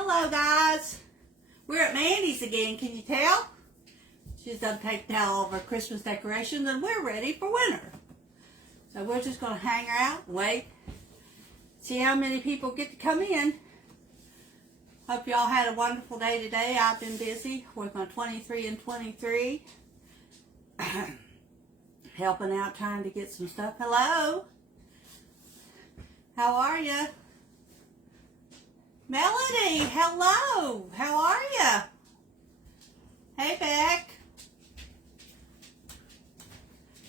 Hello guys, we're at Mandy's again, can you tell? She's done taken down all of her Christmas decorations and we're ready for winter. So we're just going to hang out and wait, see how many people get to come in. Hope y'all had a wonderful day today. I've been busy working on 23 and 23. Helping out, trying to get some stuff. Hello. How are you? Melody, hello. How are you? Hey, Beck.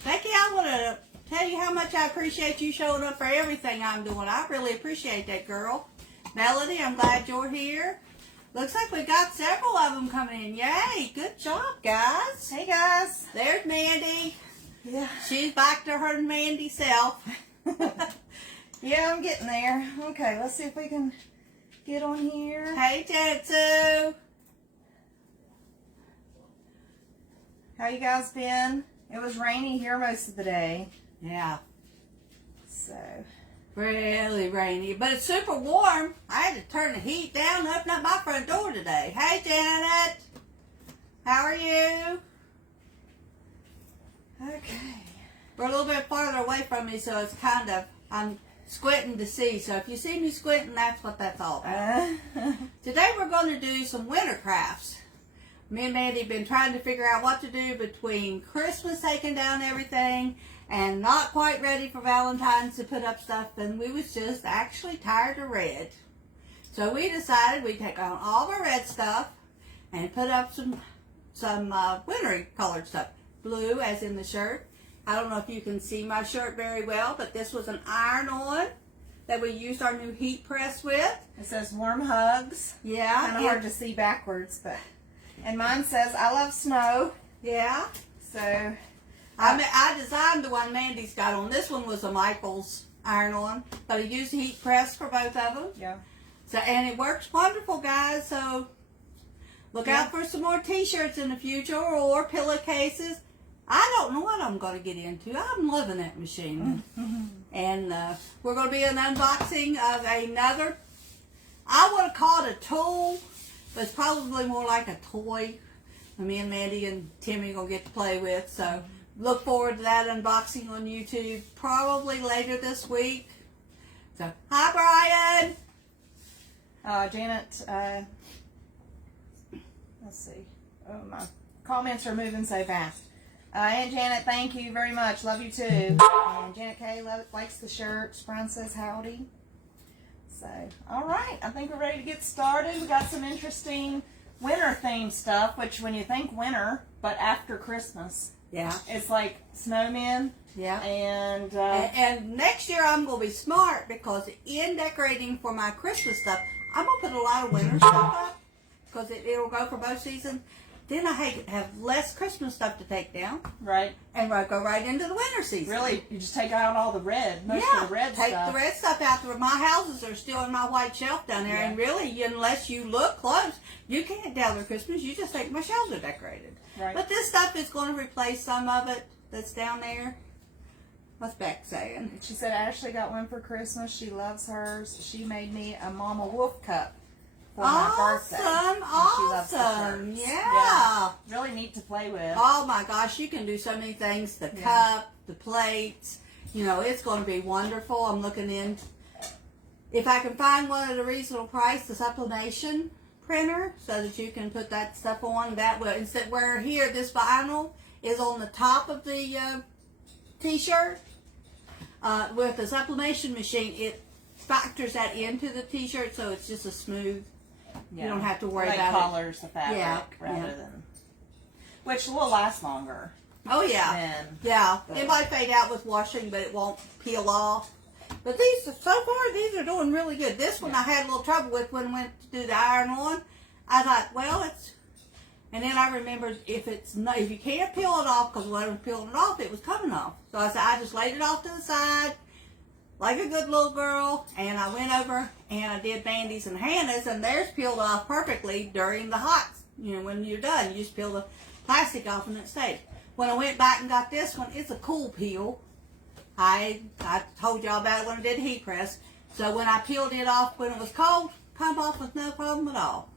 Becky, I want to tell you how much I appreciate you showing up for everything I'm doing. I really appreciate that, girl. Melody, I'm glad you're here. Looks like we got several of them coming in. Yay, good job, guys. Hey, guys. There's Mandy. Yeah. She's back to her Mandy self. Yeah, I'm getting there. Okay, let's see if we can get on here. Hey, Jetsu. How you guys been? It was rainy here most of the day. Yeah. So. Really rainy, but it's super warm. I had to turn the heat down and open up my front door today. Hey, Janet. How are you? Okay. We're a little bit farther away from me, so it's kind of, I'm squinting to see. So if you see me squinting, that's what that's all about. Today we're going to do some winter crafts. Me and Mandy have been trying to figure out what to do between Christmas taking down everything and not quite ready for Valentine's to put up stuff, and we was just actually tired of red. So we decided we'd take on all of our red stuff and put up some wintry colored stuff. Blue, as in the shirt. I don't know if you can see my shirt very well, but this was an iron-on that we used our new heat press with. It says warm hugs. Yeah. Kind of hard to see backwards, but. And mine says I love snow. Yeah. So. I designed the one Mandy's got on. This one was a Michaels iron-on, but I used the heat press for both of them. Yeah. So, and it works wonderful, guys. So look out for some more t-shirts in the future or pillowcases. I don't know what I'm going to get into. I'm loving that machine. And we're going to be an unboxing of another, I want to call it a tool, but it's probably more like a toy. Me and Mandy and Timmy are going to get to play with. So look forward to that unboxing on YouTube probably later this week. So, hi, Brian. Janet, let's see. Oh, my comments are moving so fast. Aunt Janet, thank you very much. Love you too. And Janet K likes the shirts. Brian says howdy. So, all right. I think we're ready to get started. We got some interesting winter themed stuff, which when you think winter, but after Christmas. Yeah. It's like snowmen. Yeah. And next year I'm going to be smart because in decorating for my Christmas stuff, I'm going to put a lot of winter stuff up because it'll go for both seasons. Then I have less Christmas stuff to take down. Right. And go right into the winter season. Really, you just take out all the red, most of the red take stuff. the red stuff out. My houses are still in my white shelf down there. Yeah. And really, unless you look close, you can't tell they're Christmas. You just think my shelves are decorated. Right. But this stuff is going to replace some of it that's down there. What's Beck saying? She said Ashley got one for Christmas. She loves hers. She made me a Mama Wolf cup for my birthday. Awesome. Yeah. Really neat to play with. Oh my gosh, you can do so many things. The cup, the plates. You know, it's going to be wonderful. I'm looking in. If I can find one at a reasonable price, the sublimation printer, so that you can put that stuff on. That will, instead where here, this vinyl is on the top of the t-shirt. With the sublimation machine, it factors that into the t-shirt, so it's just a smooth. Yeah. You don't have to worry like about colors the fabric rather than, which will last longer. Oh yeah, it might fade out with washing, but it won't peel off. But these, so far, these are doing really good. This one I had a little trouble with when I went to do the iron-on. I thought, well, it's, and then I remembered if you can't peel it off, because when I was peeling it off, it was coming off. So I said, I just laid it off to the side, like a good little girl, and I went over and I did Mandy's and Hannah's, and theirs peeled off perfectly during the hot, when you're done. You just peel the plastic off and it stayed. When I went back and got this one, it's a cool peel. I told y'all about it when I did heat press. So when I peeled it off when it was cold come off with no problem at all.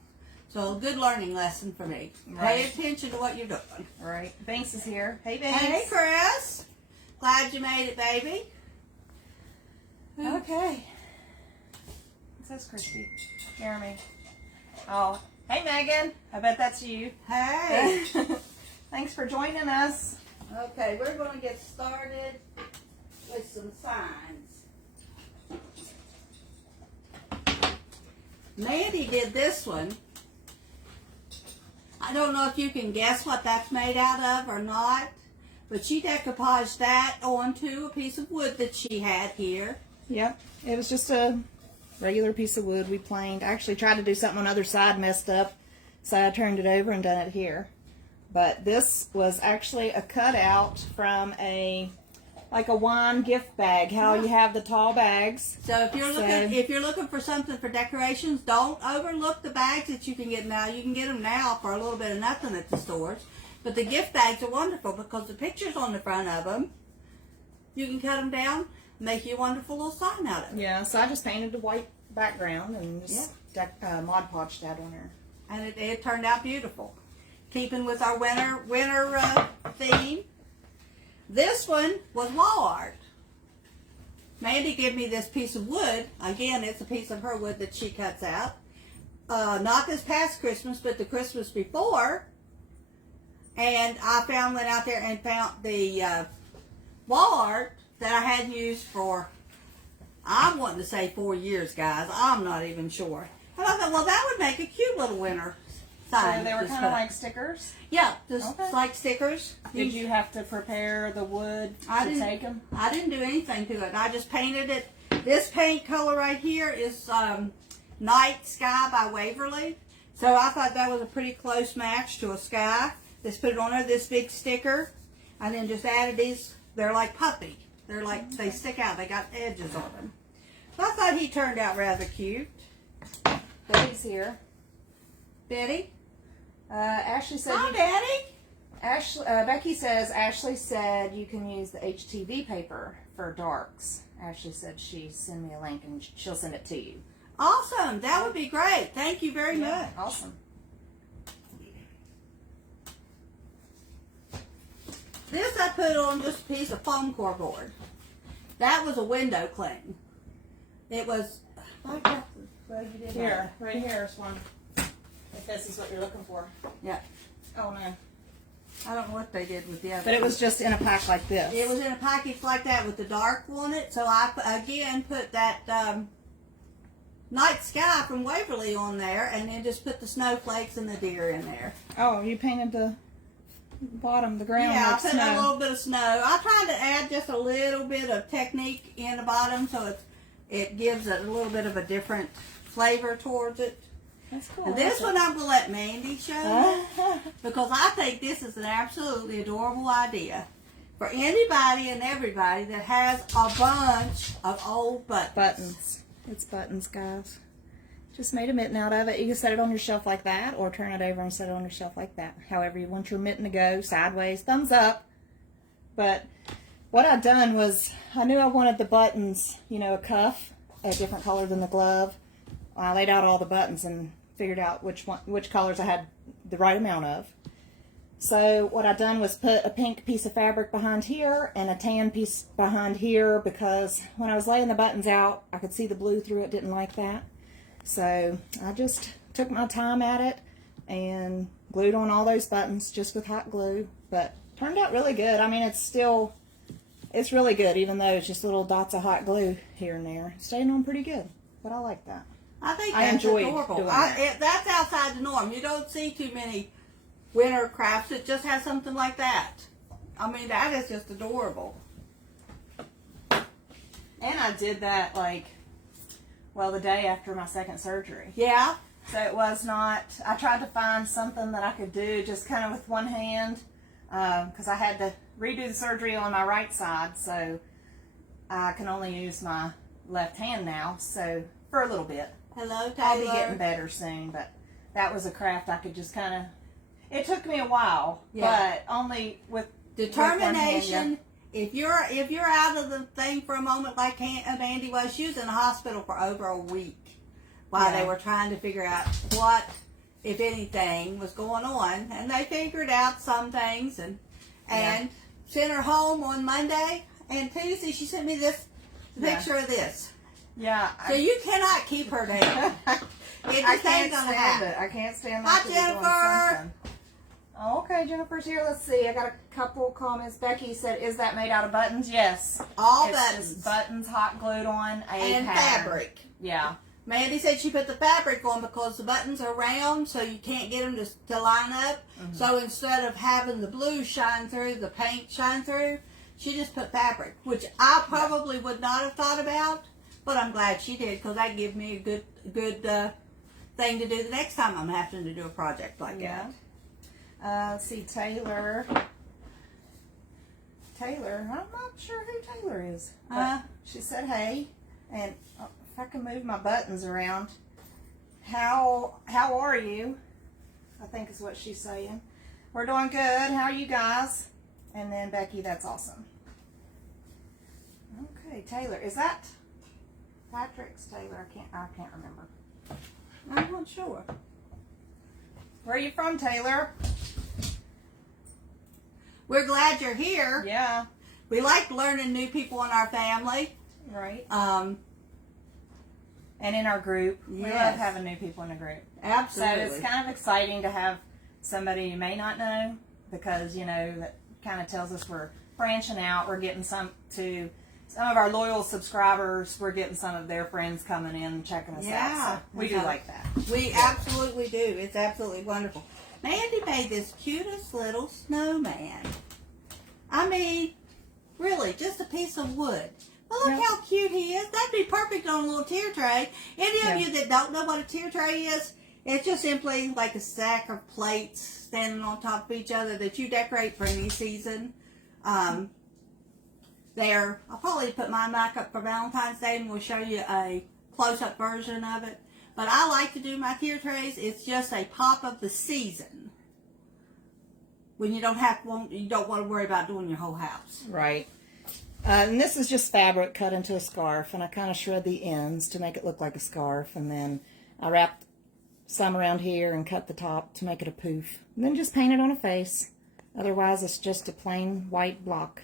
So a good learning lesson for me. Pay attention to what you're doing. Right. Banks is here. Hey, Banks. Hey, Chris. Glad you made it, baby. Okay. It says Christy. Jeremy. Oh, hey, Megan. I bet that's you. Hey. Thanks for joining us. Okay, we're going to get started with some signs. Mandy did this one. I don't know if you can guess what that's made out of or not, but she decoupaged that onto a piece of wood that she had here. Yep. It was just a regular piece of wood we planed. I actually tried to do something on the other side, messed up, so I turned it over and done it here. But this was actually a cutout from like a wine gift bag. How you have the tall bags. So if you're looking for something for decorations, don't overlook the bags that you can get now. You can get them now for a little bit of nothing at the stores. But the gift bags are wonderful because the pictures on the front of them, you can cut them down, make you a wonderful little sign out of it. Yeah, so I just painted a white background and just Mod Podged that on there. And it turned out beautiful. Keeping with our winter theme. This one was wall art. Mandy gave me this piece of wood. Again, it's a piece of her wood that she cuts out. Not this past Christmas, but the Christmas before. And I went out there and found the wall art that I had used for, I'm wanting to say 4 years, guys. I'm not even sure. And I thought, well, that would make a cute little winter sign. So they were kind of like stickers? Yeah, just like stickers. Did you have to prepare the wood to take them? I didn't do anything to it. I just painted it. This paint color right here is Night Sky by Waverly. So I thought that was a pretty close match to a sky. Just put it on there, this big sticker, and then just added these. They're like puffy. They're like, they stick out. They got edges on them. So I thought he turned out rather cute. Betty's here. Betty? Ashley said. Hi, Daddy. Becky says Ashley said you can use the HTV paper for darks. Ashley said she'd send me a link and she'll send it to you. Awesome. That would be great. Thank you very much. Awesome. This I put on just a piece of foam core board. That was a window cling. It was. Here, right here is one. If this is what you're looking for. Yeah. Oh no. I don't know what they did with the other. But it was just in a pack like this. It was in a package like that with the dark on it. So I again put that Night Sky from Waverly on there, and then just put the snowflakes and the deer in there. Oh, you painted the bottom, the ground. Yeah, I with put snow. a little bit of snow. I tried to add just a little bit of technique in the bottom, so it gives it a little bit of a different flavor towards it. That's cool. And this one I'm going to let Mandy show you, because I think this is an absolutely adorable idea for anybody and everybody that has a bunch of old buttons. Buttons. It's buttons, guys. Just made a mitten out of it. You can set it on your shelf like that, or turn it over and set it on your shelf like that. However you want your mitten to go, sideways, thumbs up. But what I've done was, I knew I wanted the buttons, you know, a cuff, a different color than the glove. I laid out all the buttons and figured out which colors I had the right amount of. So what I done was put a pink piece of fabric behind here and a tan piece behind here, because when I was laying the buttons out, I could see the blue through it. Didn't like that. So I just took my time at it and glued on all those buttons just with hot glue. But turned out really good. I mean, it's really good, even though it's just little dots of hot glue here and there. It's staying on pretty good. But I like that. I think I that's enjoyed adorable. doing that. That's outside the norm. You don't see too many winter crafts that just have something like that. I mean, that is just adorable. And I did that the day after my second surgery. Yeah. So it was not, I tried to find something that I could do just kind of with one hand, because I had to redo the surgery on my right side, so I can only use my left hand now, so for a little bit. Hello, Taylor. I'll be getting better soon, but that was a craft I could just kind of, it took me a while, but only with determination. If you're out of the thing for a moment like Andy was, she was in the hospital for over a week while Yeah. they were trying to figure out what, if anything, was going on. And they figured out some things and sent her home on Monday. And Tuesday she sent me this picture of this. Yeah. So you cannot keep her down. It I just can't ain't gonna stand happen. it. I can't stand Hi, that. Jennifer. Oh, okay, Jennifer's here. Let's see. I got a couple comments. Becky said, "Is that made out of buttons?" Yes. All It's buttons. just buttons hot glued on a And pattern. fabric. Yeah. Mandy said she put the fabric on because the buttons are round, so you can't get them to line up. Mm-hmm. So instead of having the blue shine through, the paint shine through, she just put fabric, which I probably would not have thought about, but I'm glad she did because that gives me a good thing to do the next time I'm having to do a project like that. Let's see, Taylor, I'm not sure who Taylor is. But she said, "Hey," and if I can move my buttons around, how are you? I think is what she's saying. We're doing good. How are you guys? And then Becky, that's awesome. Okay, Taylor, is that Patrick's Taylor? I can't remember. I'm not sure. Where are you from, Taylor? We're glad you're here. Yeah. We like learning new people in our family. Right. Um, And in our group. We Yes. love having new people in the group. absolutely. So it's kind of exciting to have somebody you may not know because, that kind of tells us we're branching out. We're getting some of our loyal subscribers. We're getting some of their friends coming in and checking us out. So we do like that. We absolutely do. It's absolutely wonderful. Mandy made this cutest little snowman. I mean, really, just a piece of wood. Well, look how cute he is. That'd be perfect on a little tier tray. Any of you that don't know what a tier tray is, it's just simply like a stack of plates standing on top of each other that you decorate for any season. I'll probably put mine back up for Valentine's Day and we'll show you a close-up version of it. But I like to do my tier trays. It's just a pop of the season when you don't want to worry about doing your whole house. Right. And this is just fabric cut into a scarf, and I kind of shred the ends to make it look like a scarf, and then I wrapped some around here and cut the top to make it a poof, and then just paint it on a face. Otherwise, it's just a plain white block.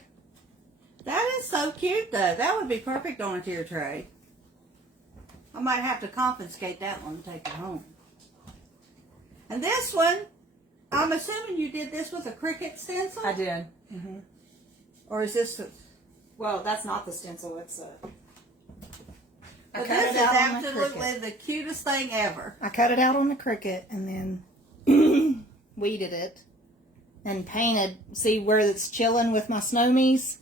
That is so cute, though. That would be perfect on a tier tray. I might have to confiscate that one and take it home. And this one, I'm assuming you did this with a Cricut stencil? I did. Mm-hmm. Or is this... Well, that's not the stencil. It's a... But this is absolutely the cutest thing ever. I cut it out on the Cricut and then weeded it and painted. See where it's chilling with my snowmies?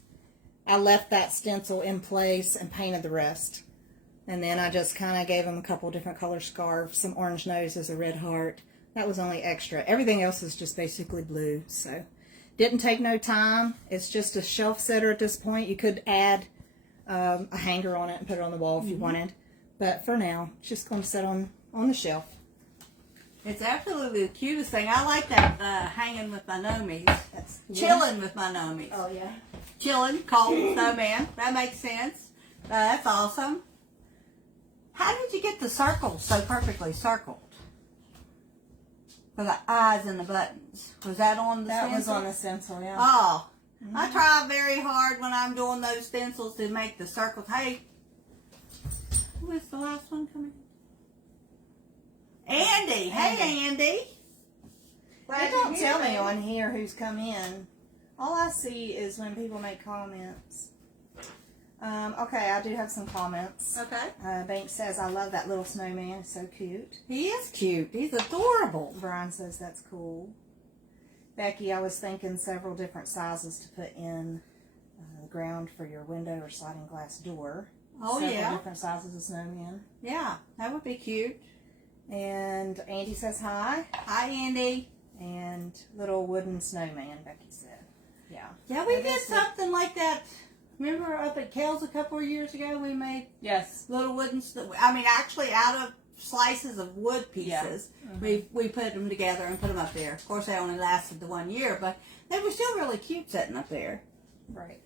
I left that stencil in place and painted the rest. And then I just kind of gave them a couple different color scarves, some orange noses, a red heart. That was only extra. Everything else is just basically blue. So didn't take no time. It's just a shelf setter at this point. You could add a hanger on it and put it on the wall if you wanted. But for now, it's just going to sit on the shelf. It's absolutely the cutest thing. I like that hanging with my nomies. Chilling with my nomies. Oh, yeah. Chilling, cold, snowman. That makes sense. That's awesome. How did you get the circles so perfectly circled? For the eyes and the buttons. Was that on the stencil? That was on the stencil, yeah. Oh. I try very hard when I'm doing those stencils to make the circles. Hey, who is the last one coming? Andy. Hey, Andy. They don't tell me on here who's come in. All I see is when people make comments. Okay, I do have some comments. Okay. Banks says, I love that little snowman. It's so cute. He is cute. He's adorable. Brian says, that's cool. Becky, I was thinking several different sizes to put in the ground for your window or sliding glass door. Oh, several yeah. different sizes of snowman. Yeah, that would be cute. And Andy says hi. Hi, Andy. And little wooden snowman, Becky said. Yeah. Yeah, we did something like that. Remember up at Kel's a couple of years ago, we made little wooden, actually out of slices of wood pieces. Yeah. Mm-hmm. We put them together and put them up there. Of course, they only lasted the 1 year, but they were still really cute sitting up there. Right.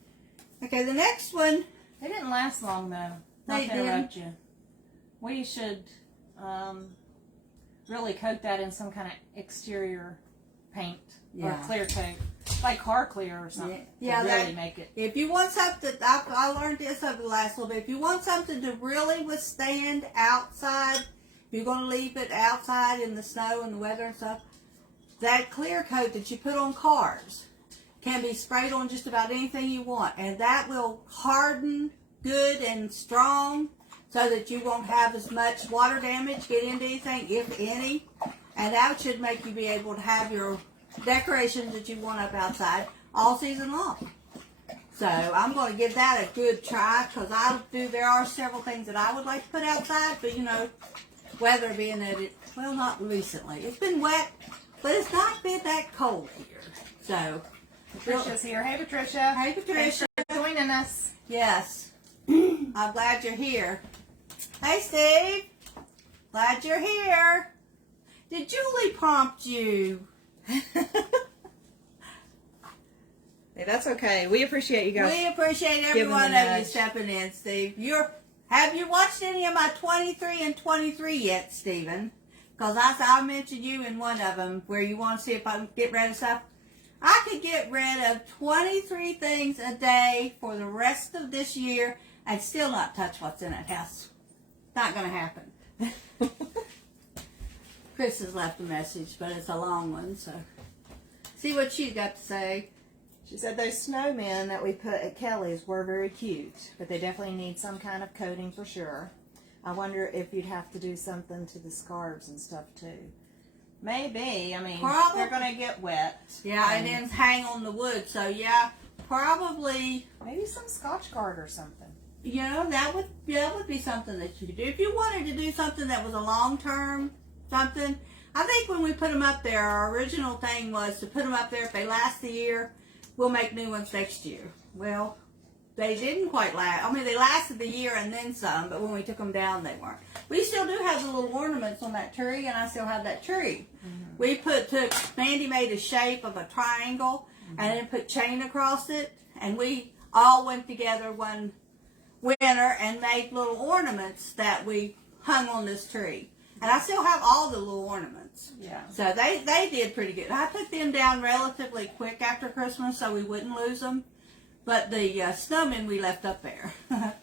Okay, the next one. They didn't last long, though. They Not to interrupt you. We should really coat that in some kind of exterior paint or Yeah. clear coat, like car clear or something. Yeah, to really that- make it. If you want something, I learned this over the last little bit. If you want something to really withstand outside, if you're going to leave it outside in the snow and the weather and stuff, that clear coat that you put on cars can be sprayed on just about anything you want, and that will harden good and strong so that you won't have as much water damage get into anything, if any, and that should make you be able to have your decorations that you want up outside all season long. So I'm going to give that a good try, because there are several things that I would like to put outside, but you know, weather being that well, not recently. It's been wet, but it's not been that cold here. So Patricia's here. Hey, Patricia. Hey, Patricia. Thanks for joining us. Yes. I'm glad you're here. Hey, Steve. Glad you're here. Did Julie prompt you? Hey, that's okay. We appreciate you guys. We appreciate every Give one them a of you nudge. stepping in, Steve. Have you watched any of my 23 and 23 yet, Stephen? Because I mentioned you in one of them where you want to see if I can get rid of stuff. I could get rid of 23 things a day for the rest of this year and still not touch what's in that house. Not going to happen. Chris has left a message, but it's a long one, so see what she's got to say. She said those snowmen that we put at Kelly's were very cute, but they definitely need some kind of coating for sure. I wonder if you'd have to do something to the scarves and stuff too. Maybe. I mean, Probably. they're going to get wet. Yeah, and then hang on the wood. So yeah, probably. Maybe some Scotch Guard or something. You know, that would be something that you could do if you wanted to do something that was a long term something. I think when we put them up there, our original thing was to put them up there. If they last the year, we'll make new ones next year. Well, they didn't quite last. I mean, they lasted the year and then some, but when we took them down, they weren't. We still do have the little ornaments on that tree, and I still have that tree. Mm-hmm. We Mandy made a shape of a triangle, mm-hmm. and then put chain across it, and we all went together one winter and made little ornaments that we hung on this tree. And I still have all the little ornaments. Yeah. So they did pretty good. I took them down relatively quick after Christmas so we wouldn't lose them. But the snowmen we left up there.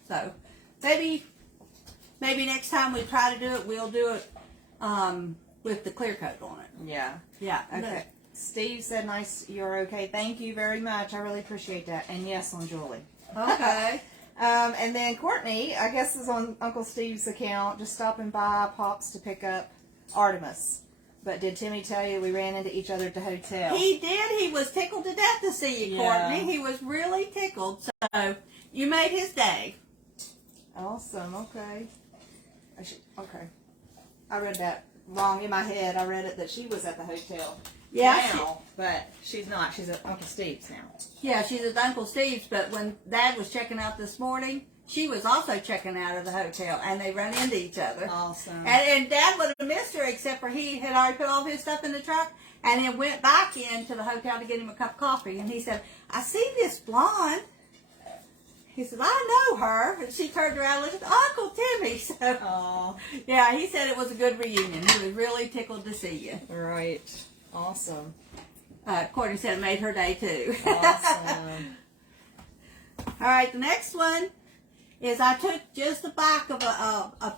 So maybe next time we try to do it, we'll do it with the clear coat on it. Yeah. Yeah. Okay. Steve said, nice, you're okay. Thank you very much. I really appreciate that. And yes, on Julie. Okay. And then Courtney, I guess, is on Uncle Steve's account, just stopping by Pops to pick up Artemis. But did Timmy tell you we ran into each other at the hotel? He did. He was tickled to death to see you, Courtney. He was really tickled. So you made his day. Awesome. Okay. Okay. I read that wrong in my head. I read it that she was at the hotel. Yeah. Now, but she's not. She's at Uncle Steve's now. Yeah, she's at Uncle Steve's, but when Dad was checking out this morning, she was also checking out of the hotel, and they ran into each other. Awesome. And Dad would have missed her, except for he had already put all his stuff in the truck, and then went back into the hotel to get him a cup of coffee. And he said, I see this blonde. He said, I know her. And she turned around and looked at Uncle Timmy. So, Aww. yeah, he said it was a good reunion. He was really tickled to see you. Right. Awesome. Courtney said it made her day, too. Awesome. All right, the next one is I took just the back of a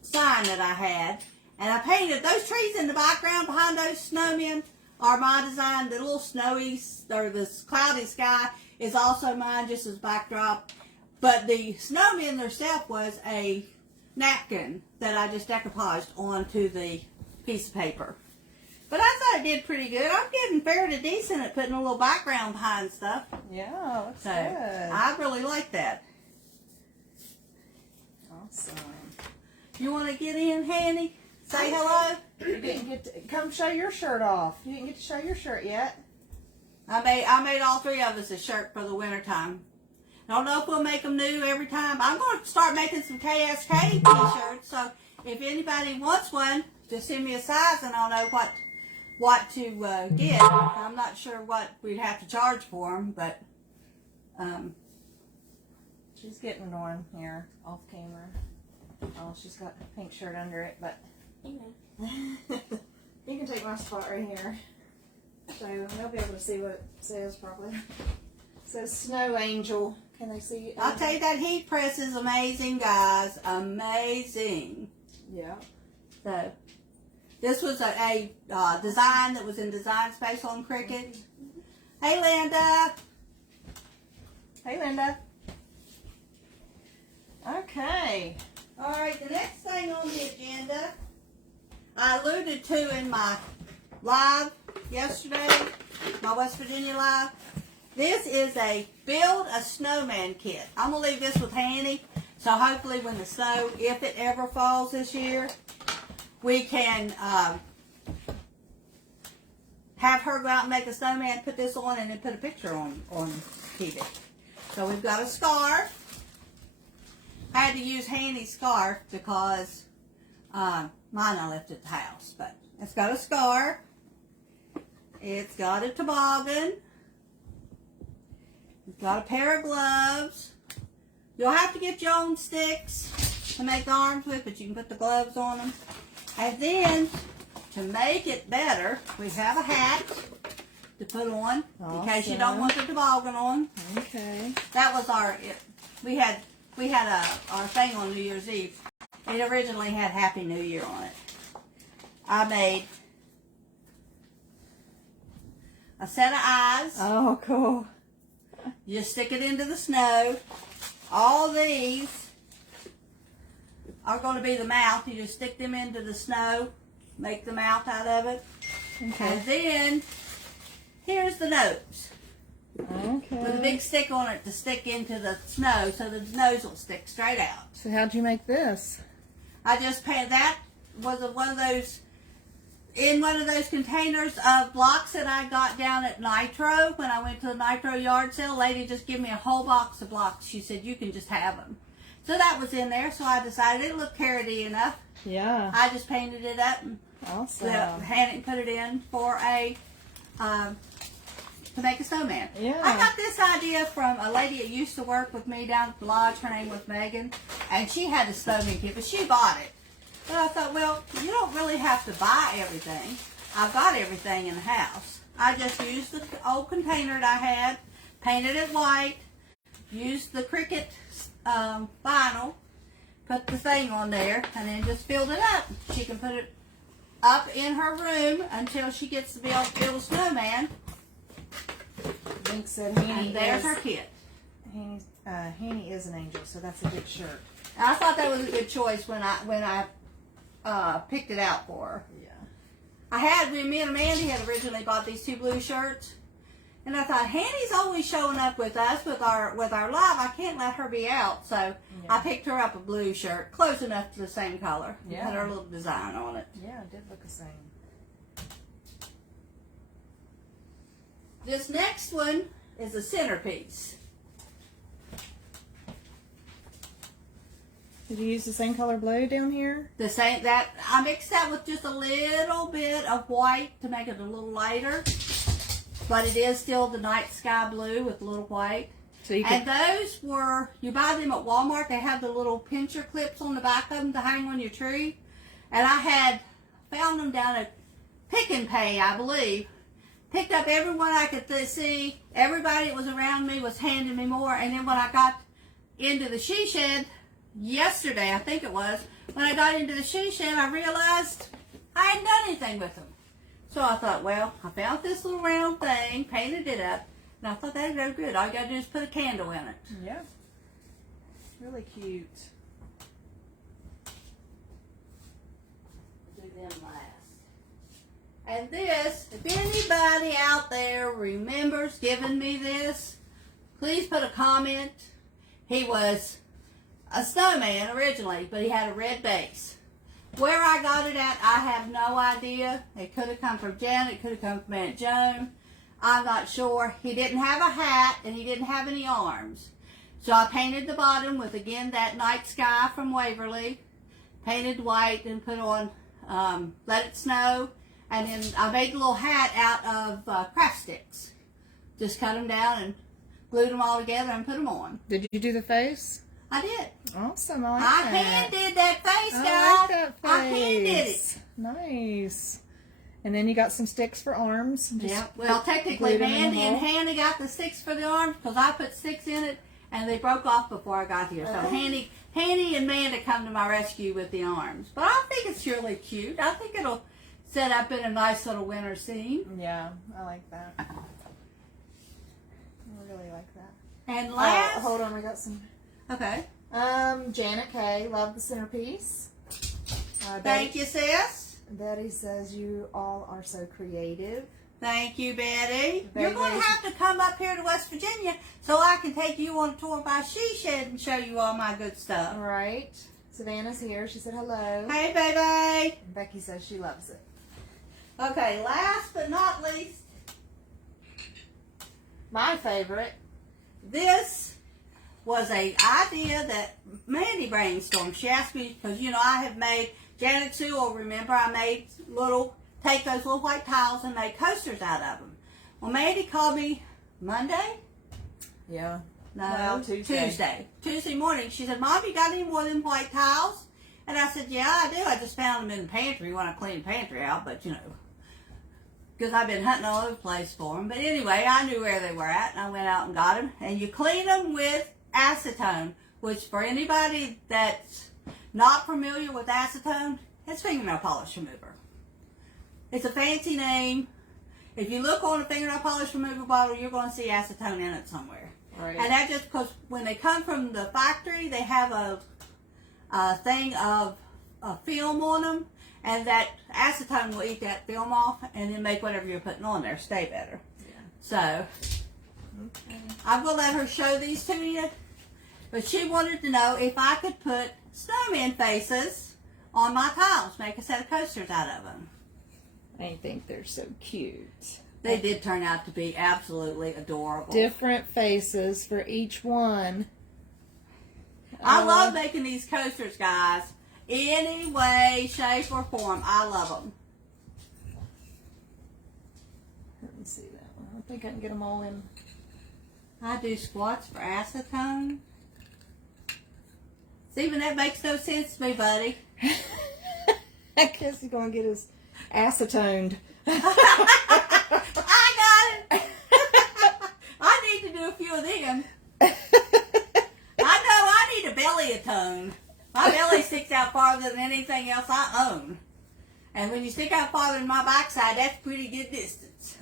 sign that I had, and I painted those trees in the background behind those snowmen are my design. The little snowy or the cloudy sky is also mine, just as backdrop. But the snowmen themselves was a napkin that I just decoupaged onto the piece of paper. But I thought it did pretty good. I'm getting fairly decent at putting a little background behind stuff. Yeah, looks So good. I really like that. Awesome. You want to get in, Hanny? Say hello? You didn't get to come show your shirt off. You didn't get to show your shirt yet. I made all three of us a shirt for the winter time. I don't know if we'll make them new every time. I'm going to start making some KSK t-shirts. So if anybody wants one, just send me a size and I'll know what to get. I'm not sure what we'd have to charge for them, but She's getting one here off camera. Oh, she's got a pink shirt under it, but Yeah. you can take my spot right here. So they'll be able to see what it says probably. It says Snow Angel. Can they see it? I'll tell you, that heat press is amazing, guys. Amazing. Yeah. So, this was a design that was in Design Space on Cricut. Hey, Linda. Hey, Linda. Okay. All right, the next thing on the agenda, I alluded to in my live yesterday, my West Virginia live. This is a Build a Snowman kit. I'm going to leave this with Hanny, so hopefully when the snow, if it ever falls this year, we can have her go out and make a snowman, put this on, and then put a picture on TV. So we've got a scarf. I had to use Handy's scarf because mine I left at the house. But it's got a scarf. It's got a toboggan. It's got a pair of gloves. You'll have to get your own sticks to make the arms with, but you can put the gloves on them. And then, to make it better, we have a hat to put on in case you don't want the toboggan on. Okay. That was we had our thing on New Year's Eve. It originally had Happy New Year on it. I made a set of eyes. Oh, cool. You stick it into the snow. All these are going to be the mouth. You just stick them into the snow, make the mouth out of it. Okay. And then, here's the nose. Okay. With a big stick on it to stick into the snow so the nose will stick straight out. So how'd you make this? I just paid, that was in one of those containers of blocks that I got down at Nitro when I went to the Nitro yard sale. Lady just gave me a whole box of blocks. She said, you can just have them. So that was in there, so I decided it looked carroty enough. Yeah. I just painted it up and Awesome. put it in for to make a snowman. Yeah. I got this idea from a lady that used to work with me down at the lodge. Her name was Megan, and she had a snowman kit, but she bought it. But I thought, well, you don't really have to buy everything. I've got everything in the house. I just used the old container that I had, painted it white, used the Cricut vinyl, put the thing on there, and then just filled it up. She can put it up in her room until she gets to be able to build a snowman. Link said Hanny And there's her kit. Hanny is an angel, so that's a good shirt. I thought that was a good choice when I picked it out for her. Yeah. Me and Mandy had originally bought these two blue shirts, and I thought, Hanny's always showing up with us with our live. I can't let her be out, so I picked her up a blue shirt, close enough to the same color. Yeah. Had her little design on it. Yeah, it did look the same. This next one is a centerpiece. Did you use the same color blue down here? The same that I mixed that with just a little bit of white to make it a little lighter, but it is still the night sky blue with a little white. So you and those were, you buy them at Walmart. They have the little pincher clips on the back of them to hang on your tree. And I had found them down at Pick and Pay, I believe. Picked up everyone I could see. Everybody that was around me was handing me more. And then when I got into the she shed yesterday, I think it was, when I got into the she shed, I realized I hadn't done anything with them. So I thought, well, I found this little round thing, painted it up, and I thought that'd go good. All you gotta do is put a candle in it. Yeah. Really cute. Do them last. And this, if anybody out there remembers giving me this, please put a comment. He was a snowman originally, but he had a red base. Where I got it at, I have no idea. It could have come from Janet, it could have come from Aunt Joan. I'm not sure. He didn't have a hat, and he didn't have any arms. So I painted the bottom with, again, that night sky from Waverly. Painted white and put on Let It Snow. And then I made a little hat out of craft sticks. Just cut them down and glued them all together and put them on. Did you do the face? I did. Awesome. I like I that. hand did that face, guys. I like that face. I hand did it. Nice. And then you got some sticks for arms. Yeah. Well, technically, glued 'em in the Mandy and hole. Hannah got the sticks for the arms because I put sticks in it and they broke off before I got here. So Handy and Amanda come to my rescue with the arms. But I think it's really cute. I think it'll set up in a nice little winter scene. Yeah, I like that. I really like that. And last, hold on, we got some. okay. Janet K. Love the centerpiece. Thank you, sis. Betty says you all are so creative. Thank you, Betty. Betty You're going to have to come up here to West Virginia so I can take you on a tour by She Shed and show you all my good stuff. All right. Savannah's here. She said hello. Hey, baby. And Becky says she loves it. Okay, last but not least, My favorite. this was a idea that Mandy brainstormed. She asked me, because, you know, I have made, Janet Sue will remember, I made take those little white tiles and make coasters out of them. Well, Mandy called me Monday? Yeah. No, Tuesday. Tuesday morning. She said, Mom, you got any more of them white tiles? And I said, yeah, I do. I just found them in the pantry when I cleaned the pantry out, but, you know, because I've been hunting all over the place for them. But anyway, I knew where they were at, and I went out and got them. And you clean them with acetone, which for anybody that's not familiar with acetone, it's fingernail polish remover. It's a fancy name. If you look on a fingernail polish remover bottle, you're going to see acetone in it somewhere. Right. And that's just because when they come from the factory, they have a thing of a film on them, and that acetone will eat that film off and then make whatever you're putting on there stay better. Yeah. So, I'm going to let her show these to you, but she wanted to know if I could put snowman faces on my tiles, make a set of coasters out of them. I think they're so cute. They did turn out to be absolutely adorable. Different faces for each one. I love making these coasters, guys. Any way, shape, or form, I love them. Let me see that one. I think I can get them all in. I do squats for acetone. See, when that makes no sense to me, buddy. I guess he's going to get his acetoned. I got it. I need to do a few of them. I know I need a belly-atone. My belly sticks out farther than anything else I own. And when you stick out farther than my backside, that's pretty good distance.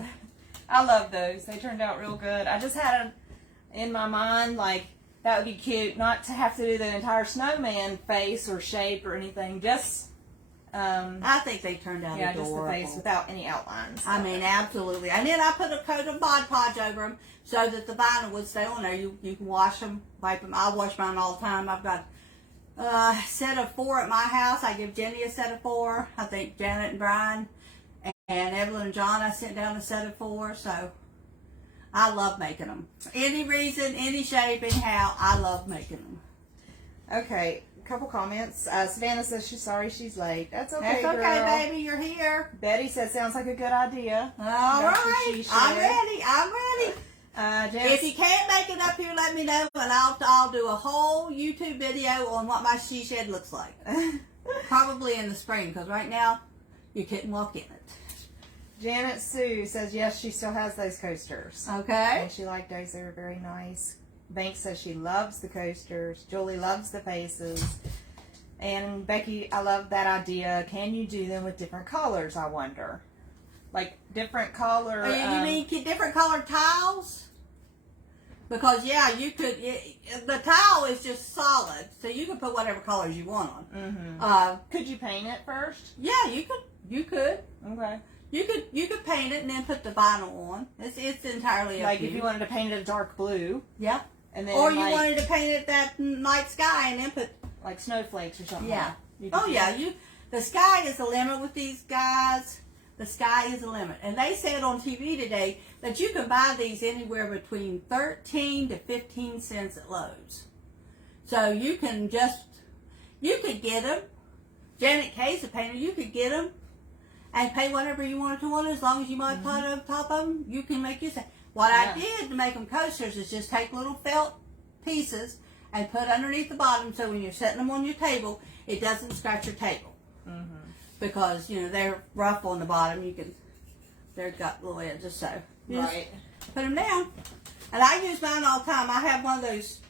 I love those. They turned out real good. I just had in my mind, like, that would be cute, not to have to do the entire snowman face or shape or anything. Just, I think they turned out adorable. just the face without any outlines. I mean, absolutely. And then I put a coat of Mod Podge over them so that the vinyl would stay on there. You can wash them, wipe them. I wash mine all the time. I've got a set of 4 at my house. I give Jenny a set of 4. I think Janet and Brian and Evelyn and John, I sent down a set of 4. So I love making them. Any reason, any shape, anyhow, I love making them. Okay, a couple comments. Savannah says she's sorry she's late. That's okay, That's okay, girl. baby. You're here. Betty says sounds like a good idea. All That's what right. she said. I'm ready. I'm ready. Janice, If you can't make it up here, let me know, and I'll do a whole YouTube video on what my she shed looks like. Probably in the spring, because right now you couldn't walk in it. Janet Sue says yes, she still has those coasters. Okay. And she liked those. They were very nice. Banks says she loves the coasters. Julie loves the faces. And Becky, I love that idea. Can you do them with different colors, I wonder? Like different color. You mean different colored tiles? Because yeah, you could. The tile is just solid, so you can put whatever colors you want on. Mm-hmm. Could you paint it first? Yeah, you could. You could. Okay. You could paint it and then put the vinyl on. It's entirely up Like to you. if you wanted to paint it a dark blue. Yeah. And then Or you like, wanted to paint it that night sky and then put. like snowflakes or something. Yeah. You could Oh do yeah. that. The sky is the limit with these guys. The sky is the limit. And they said on TV today that you can buy these anywhere between 13 to 15 cents at Lowe's. So you could get them. Janet Kay's a painter. You could get them and pay whatever you wanted to on it, as long as you might put on top of them. You can make use of. What I did to make them coasters is just take little felt pieces and put underneath the bottom so when you're setting them on your table, it doesn't scratch your table. Mm-hmm. Because, you know, they're rough on the bottom. They've got little edges, so. Right. Put them down. And I use mine all the time. I have one of those,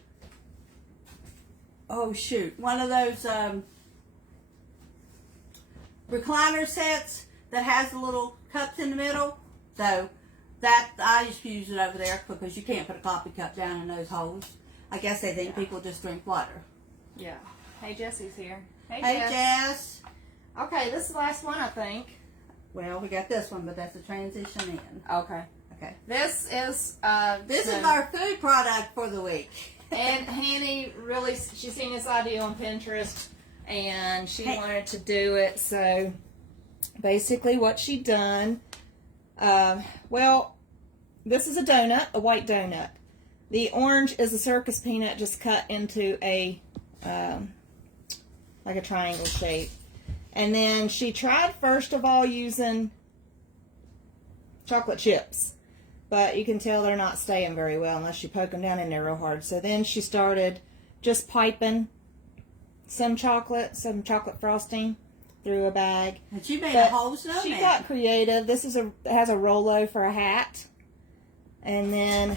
one of those recliner sets that has the little cups in the middle. So that, I just use it over there because you can't put a coffee cup down in those holes. I guess they think people just drink water. Yeah. Hey, Jessie's here. Hey, Jess. Okay, this is the last one, I think. Well, we got this one, but that's a transition in. Okay. Okay. This is this is our food product for the week. And Hanny really, she seen this idea on Pinterest, and she wanted to do it. So basically, what she done, well, this is a donut, a white donut. The orange is a circus peanut, just cut into a like a triangle shape. And then she tried first of all using chocolate chips. But you can tell they're not staying very well unless you poke them down in there real hard. So then she started just piping some chocolate frosting through a bag. And she made a whole snowman. She got creative. This is has a Rolo for a hat. And then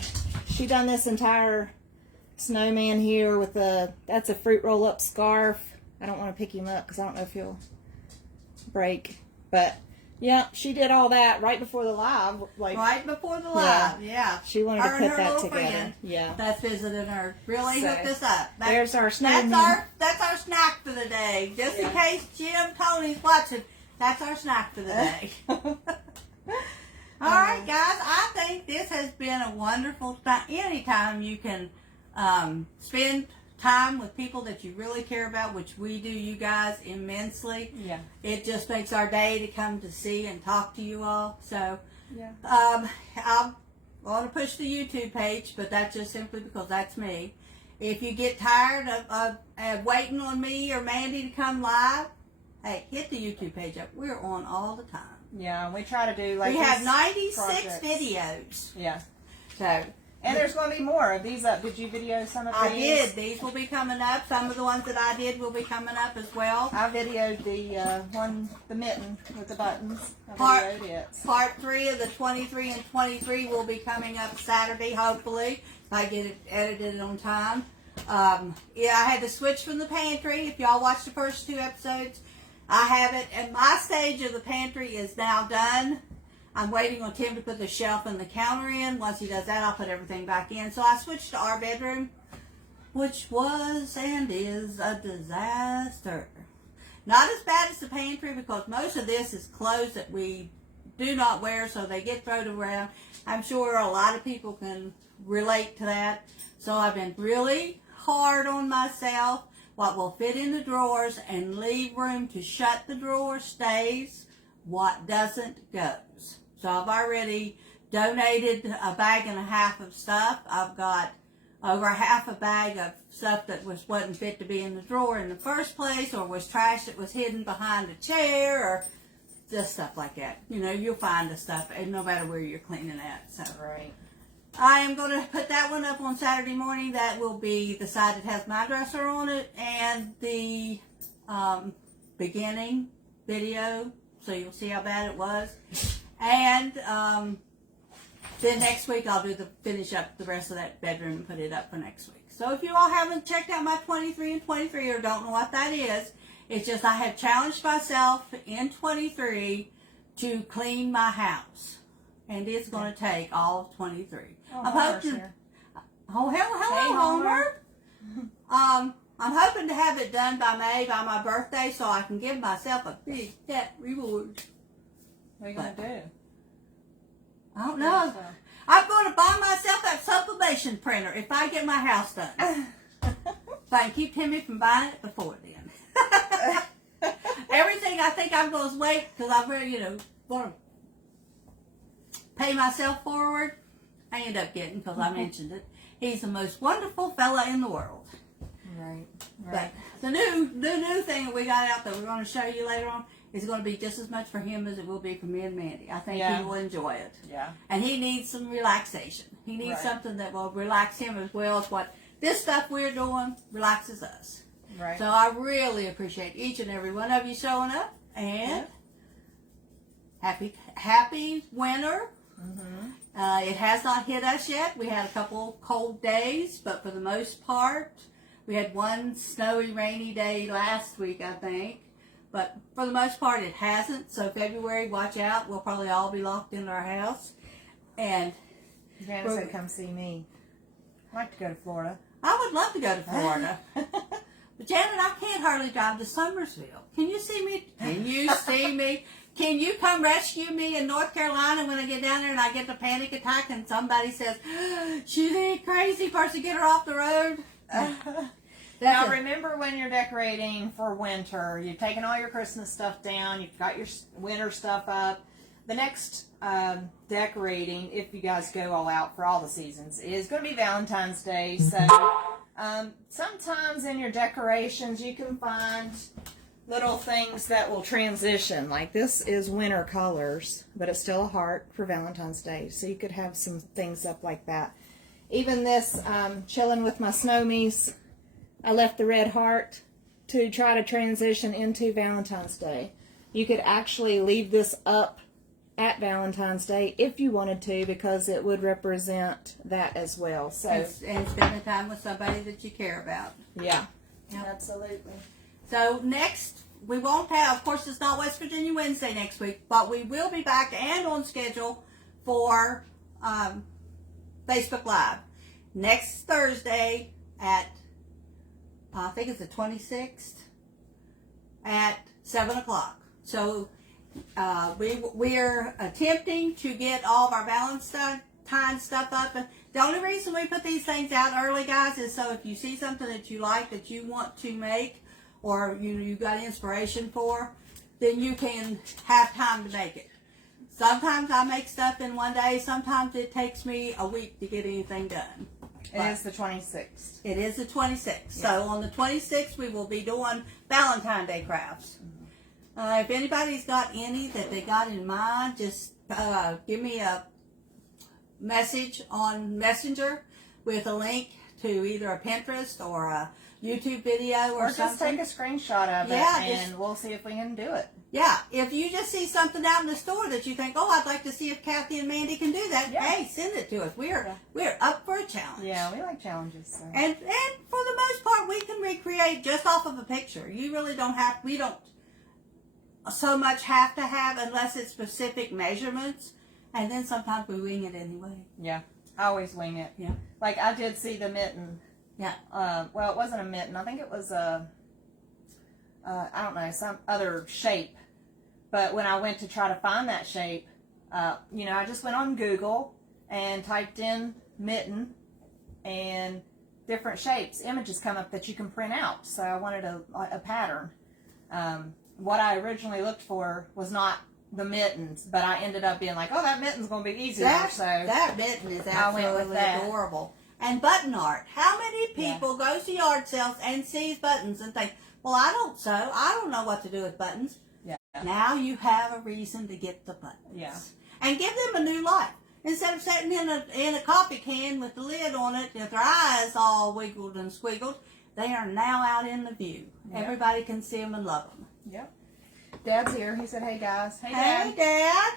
she done this entire snowman here with that's a fruit roll-up scarf. I don't want to pick him up because I don't know if he'll break. But yeah, she did all that right before the live. Right before the live, yeah. She wanted to put that together. Friend that's visiting her really hooked us up. There's our snack. That's our snack for the day. Just in case Jim Tony's watching, that's our snack for the day. All right, guys. I think this has been a wonderful time. Anytime you can spend time with people that you really care about, which we do, you guys, immensely. Yeah. It just makes our day to come to see and talk to you all. So, yeah. I want to push the YouTube page, but that's just simply because that's me. If you get tired of waiting on me or Mandy to come live, hey, hit the YouTube page up. We're on all the time. Yeah, we try to do we have 96 videos. Yeah. So. And there's going to be more of these up. Did you video some of these? I did. These will be coming up. Some of the ones that I did will be coming up as well. I videoed the mitten with the buttons. Part 3 of the 23 and 23 will be coming up Saturday, hopefully. If I get it edited on time. Yeah, I had to switch from the pantry. If y'all watched the first 2 episodes, I have it. And my stage of the pantry is now done. I'm waiting on Tim to put the shelf and the counter in. Once he does that, I'll put everything back in. So I switched to our bedroom, which was and is a disaster. Not as bad as the pantry because most of this is clothes that we do not wear, so they get thrown around. I'm sure a lot of people can relate to that. So I've been really hard on myself. What will fit in the drawers and leave room to shut the drawer stays. What doesn't goes. So I've already donated a bag and a half of stuff. I've got over half a bag of stuff that wasn't fit to be in the drawer in the first place, or was trash that was hidden behind a chair, or just stuff like that. You know, you'll find the stuff, and no matter where you're cleaning at. So right. I am going to put that one up on Saturday morning. That will be the side that has my dresser on it, and the beginning video. So you'll see how bad it was. And then next week I'll finish up the rest of that bedroom and put it up for next week. So if you all haven't checked out my 23 and 23 or don't know what that is, it's just I have challenged myself in 23 to clean my house. And it's going to take all 23. Oh, I'm hoping. Oh, hello, Hey, Homer. I'm hoping to have it done by May, by my birthday, so I can give myself a big fat reward. What are you going to do? I don't know. I'm going to buy myself that sublimation printer if I get my house done. If I can keep Timmy from buying it before then. Everything I think I'm going to wait because I'm really, going to pay myself forward. I end up getting, because I mentioned it, he's the most wonderful fella in the world. Right. But the new thing that we got out that we're going to show you later on is going to be just as much for him as it will be for me and Mandy. I think he will enjoy it. Yeah. And he needs some relaxation. He needs something that will relax him as well as what this stuff we're doing relaxes us. Right. So I really appreciate each and every one of you showing up, and happy winter. It has not hit us yet. We had a couple cold days, but for the most part, we had one snowy, rainy day last week, I think. But for the most part, it hasn't. So February, watch out. We'll probably all be locked in our house. And Janice said, come see me. I'd like to go to Florida. I would love to go to Florida. But Janet, I can't hardly drive to Summersville. Can you see me? Can you see me? Can you come rescue me in North Carolina when I get down there and I get a panic attack and somebody says, she's a crazy person, get her off the road? Now remember, when you're decorating for winter, you've taken all your Christmas stuff down, you've got your winter stuff up. The next decorating, if you guys go all out for all the seasons, is going to be Valentine's Day. So sometimes in your decorations you can find little things that will transition. Like this is winter colors, but it's still a heart for Valentine's Day. So you could have some things up like that. Even this, chilling with my snowmies, I left the red heart to try to transition into Valentine's Day. You could actually leave this up at Valentine's Day if you wanted to, because it would represent that as well. So and spending time with somebody that you care about. Yeah, absolutely. So next, we won't have, of course, it's not West Virginia Wednesday next week, but we will be back and on schedule for Facebook Live next Thursday at, I think it's the 26th, at 7 o'clock. So we're attempting to get all of our Valentine's stuff up. And the only reason we put these things out early, guys, is so if you see something that you like that you want to make, or you got inspiration for, then you can have time to make it. Sometimes I make stuff in one day. Sometimes it takes me a week to get anything done. It is the 26th. It is the 26th. Yeah. So on the 26th, we will be doing Valentine's Day crafts. If anybody's got any that they got in mind, just give me a message on Messenger with a link to either a Pinterest or a YouTube video or just something. take a screenshot of it, and we'll see if we can do it. Yeah, if you just see something out in the store that you think, oh, I'd like to see if Kathy and Mandy can do that, hey, send it to us. We're up for a challenge. Yeah, we like challenges. So. And for the most part, we can recreate just off of a picture. You really don't have, we don't so much have to have unless it's specific measurements. And then sometimes we wing it anyway. Yeah, I always wing it. Yeah. Like I did see the mitten. Yeah. Well, it wasn't a mitten. I think it was a, I don't know, some other shape. But when I went to try to find that shape, I just went on Google and typed in mitten, and different shapes, images come up that you can print out. So I wanted a pattern. What I originally looked for was not the mittens, but I ended up being like, oh, that mitten's going to be easier. That mitten is absolutely adorable. And button art. How many people goes to yard sales and sees buttons and think, well, I don't sew. I don't know what to do with buttons. Yeah. Now you have a reason to get the buttons. Yeah. And give them a new life. Instead of sitting in a coffee can with the lid on it with their eyes all wiggled and squiggled, they are now out in the view. Yep. Everybody can see them and love them. Yep. Dad's here. He said, hey, guys. Hey, Dad. Hey, Dad.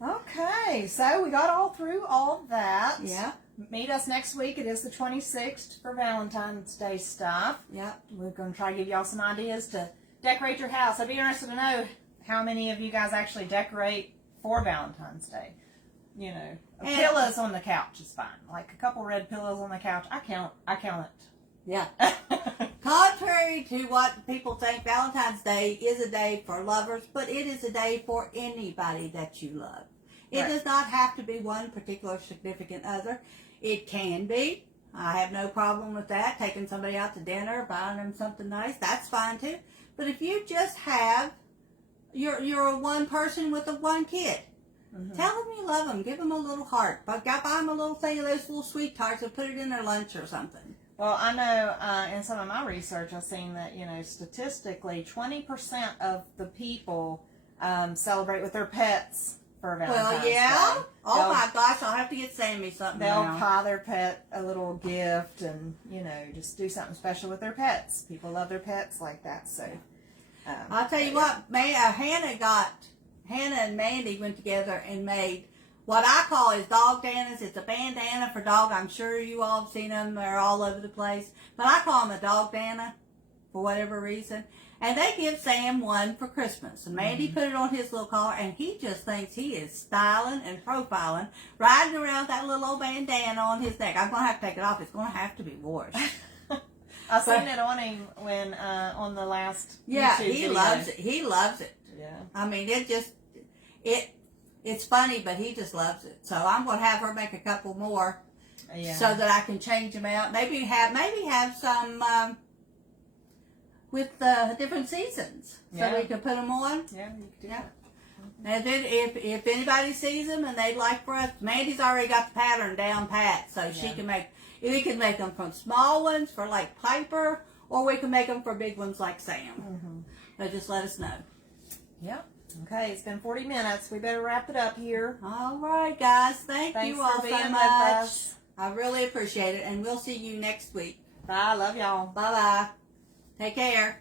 Okay, so we got all through all that. Yeah. Meet us next week. It is the 26th for Valentine's Day stuff. Yep. We're going to try to give y'all some ideas to decorate your house. I'd be interested to know how many of you guys actually decorate for Valentine's Day. You know, pillows on the couch is fine. Like a couple red pillows on the couch. I count it. Yeah. Contrary to what people think, Valentine's Day is a day for lovers, but it is a day for anybody that you love. It does not have to be one particular significant other. It can be. I have no problem with that. Taking somebody out to dinner, buying them something nice, that's fine too. But if you just have, you're a one person with a one kid, tell them you love them. Give them a little heart. Buy them a little thing of those little sweet tarts and put it in their lunch or something. Well, I know in some of my research, I've seen that, statistically, 20% of the people celebrate with their pets for Valentine's Well, yeah. Day. Oh my gosh, I'll have to get Sammy something They'll now. buy their pet a little gift and, just do something special with their pets. People love their pets like that, so. I'll tell you what, Hannah and Mandy went together and made what I call is dog danas. It's a bandana for dog. I'm sure you all have seen them. They're all over the place. But I call them a dog dana for whatever reason. And they give Sam one for Christmas. And Mandy put it on his little collar, and he just thinks he is styling and profiling, riding around that little old bandana on his neck. I'm going to have to take it off. It's going to have to be washed. I seen it on him when on the last Yeah, YouTube he video. loves it. He loves it. Yeah. I mean, it's funny, but he just loves it. So I'm going to have her make a couple more so that I can change them out. Maybe have some with different seasons so we can put them on. Yeah, you can do that. And then if anybody sees them and they'd like for us, Mandy's already got the pattern down pat, so she can make. We can make them from small ones for like Piper, or we can make them for big ones like Sam. So just let us know. Yep. Okay, it's been 40 minutes. We better wrap it up here. All right, guys. Thanks you all for being so with much. us. I really appreciate it, and we'll see you next week. Bye. Love y'all. Bye-bye. Take care.